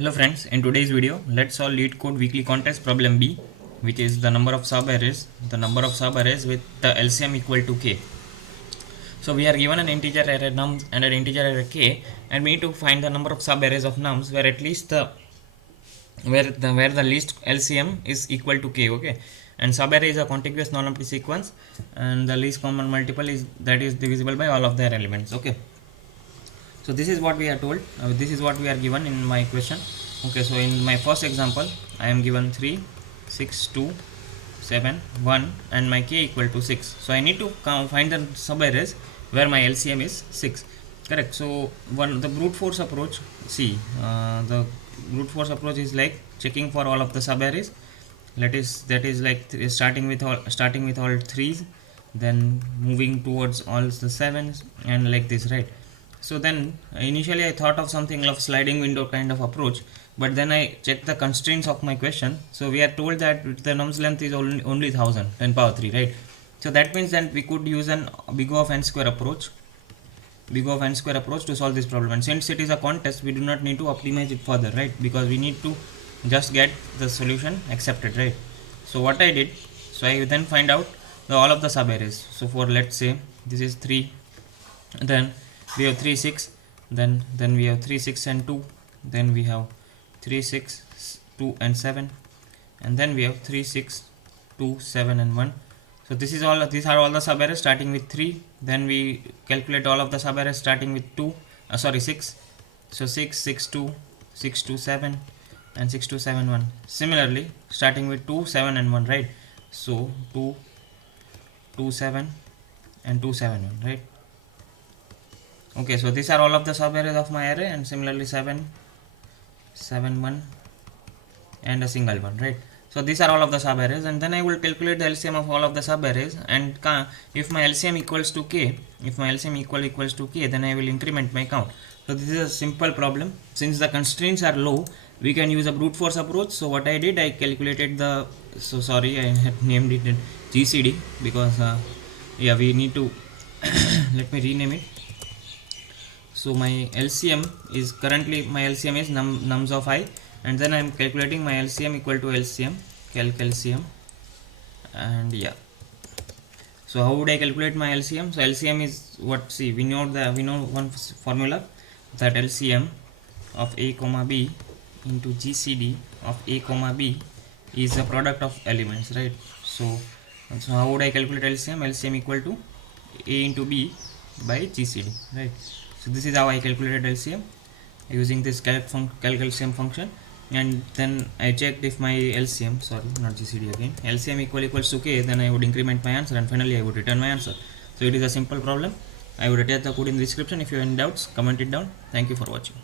Hello friends, in today's video, let's solve Leetcode weekly contest problem B, which is the number of subarrays with the LCM equal to k. So we are given an integer array nums and an integer array k, and we need to find the number of subarrays of nums where at least the least LCM is equal to k. Okay, and subarray is a contiguous non-empty sequence, and the least common multiple is divisible by all of their elements. Okay. So this is what we are told, this is what we are given in my question. Okay, so in my first example I am given 3 6 2 7 1 and my k equal to 6. So I need to find the subarrays where my LCM is 6, correct. So the brute force approach, the brute force approach is like checking for all of the subarrays. That is like starting with all threes, then moving towards all the sevens, and like this, right? So then initially I thought of something of sliding window kind of approach, but then I checked the constraints of my question. So we are told that the nums length is only 1000, 10 power 3, right? So that means that we could use an big O of n square approach to solve this problem. And since it is a contest, we do not need to optimize it further, right? Because we need to just get the solution accepted, right? So what I did, so I then find out all of the subarrays. So for, let's say this is 3, then we have 3 6, then we have 3 6 and 2, then we have 3 6 2 and 7, and then we have 3 6 2 7 and 1. So these are all the subarrays starting with 3. Then we calculate all of the subarrays starting with 6. So 6 6 2 6 2 7 and 6 2 7 1. Similarly starting with 2 7 and 1, right? So 2 2 7 and 2 7 1, right? Okay, so these are all of the subarrays of my array, and similarly 7 7 1 and a single one, right? So these are all of the subarrays, and then I will calculate the LCM of all of the subarrays, and if my LCM equals to k, equals to k, then I will increment my count. So this is a simple problem. Since the constraints are low, we can use a brute force approach. So what I did, I calculated I had named it GCD because we need to let me rename it. So my LCM is nums of I, and then I am calculating my LCM equal to LCM, calc LCM, and yeah. So how would I calculate my LCM? So LCM is what? We know one formula, that LCM of a comma b into GCD of a comma b is the product of elements, right? So how would I calculate LCM? LCM equal to a into b by GCD, right? So this is how I calculated LCM using this calc LCM function, and then I checked if my LCM, not GCD again, LCM equals to k, then I would increment my answer, and finally I would return my answer. So it is a simple problem. I would attach the code in the description. If you have any doubts, comment it down. Thank you for watching.